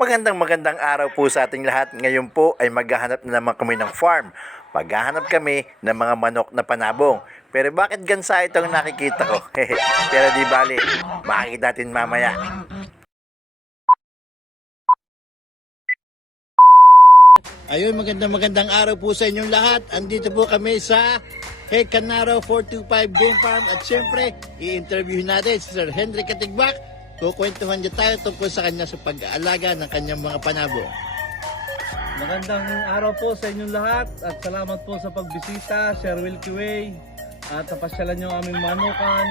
Magandang araw po sa ating lahat. Ngayon po ay maghahanap na naman kami ng farm. Maghahanap kami ng mga manok na panabong. Pero bakit gansa itong nakikita ko? Pero di bali, makikita natin mamaya. Ayun, magandang araw po sa inyong lahat. Andito po kami sa Canaro 425 Game Farm. At syempre, i-interview natin si Sir Henry Katigbak. Kukwentuhan niya tayo tungkol sa kanya sa pag-aalaga ng kanyang mga panabo. Magandang araw po sa inyong lahat at salamat po sa pagbisita, Sir Wilkie Way, at napasyalan nyo ang aming manukan.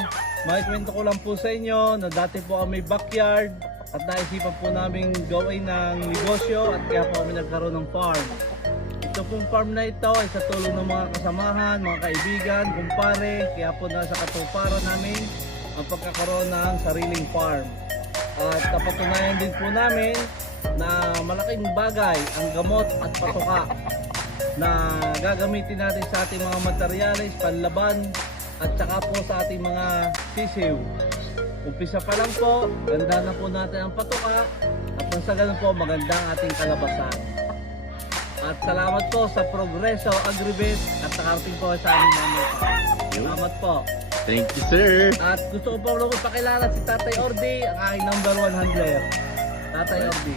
Makikwento ko lang po sa inyo na dati po kami backyard at naisipan po namin gawin ng negosyo at kaya po kami nagkaroon ng farm. Ito pong farm na ito ay sa tulong ng mga kasamahan, mga kaibigan, kumpare, kaya po nasa katuparan namin ang pagkakaroon ng sariling farm. At napatunayan din po namin na malaking bagay ang gamot at patuka na gagamitin natin sa ating mga materyales, panlaban at saka po sa ating mga sisiw. Umpisa pa lang po, ganda na po natin ang patuka at nang sa ganun po maganda ang ating kalabasan. At salamat po sa Progreso Agribit at nakarating po sa aming manukan. Salamat po. Thank you, sir. At gusto ko po lang ipakilala si Tatay Ordi, ang aking number 1 handler. Tatay Ordi.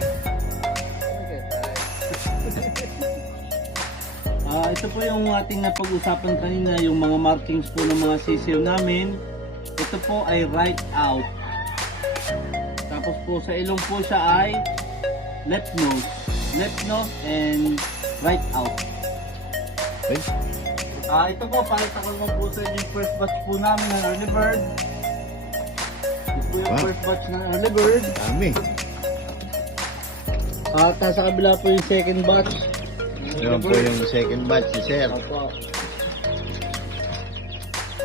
Ito po yung ating napag-usapan kanina, yung mga markings po ng mga sisiw namin. Ito po ay right out. Tapos po sa ilong po siya ay left nose. Left nose and right out. Okay. Ito po, pakita ko naman po sa inyo yung first batch po namin ng early bird. Ito po yung first batch ng early bird. Dami. At nasa kabila po yung second batch. Yan po yung second batch ni sir. Opo.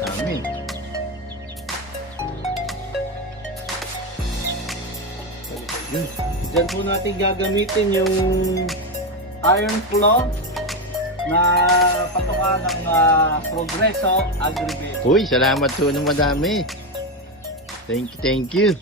Dami. Diyan po natin gagamitin yung iron claw na patuka ng Progreso Agribit. Uy, salamat po ng madami. Thank you.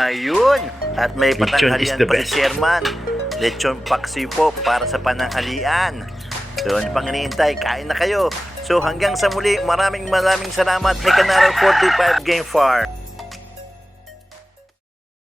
Ayun! At may Lechon is patanghalian the pa best. si Sherman. Lechon paksi po para sa pananghalian. So, ano pang iniintay? Kain na kayo. So, hanggang sa muli, maraming salamat. Canaro 45 Game Farm.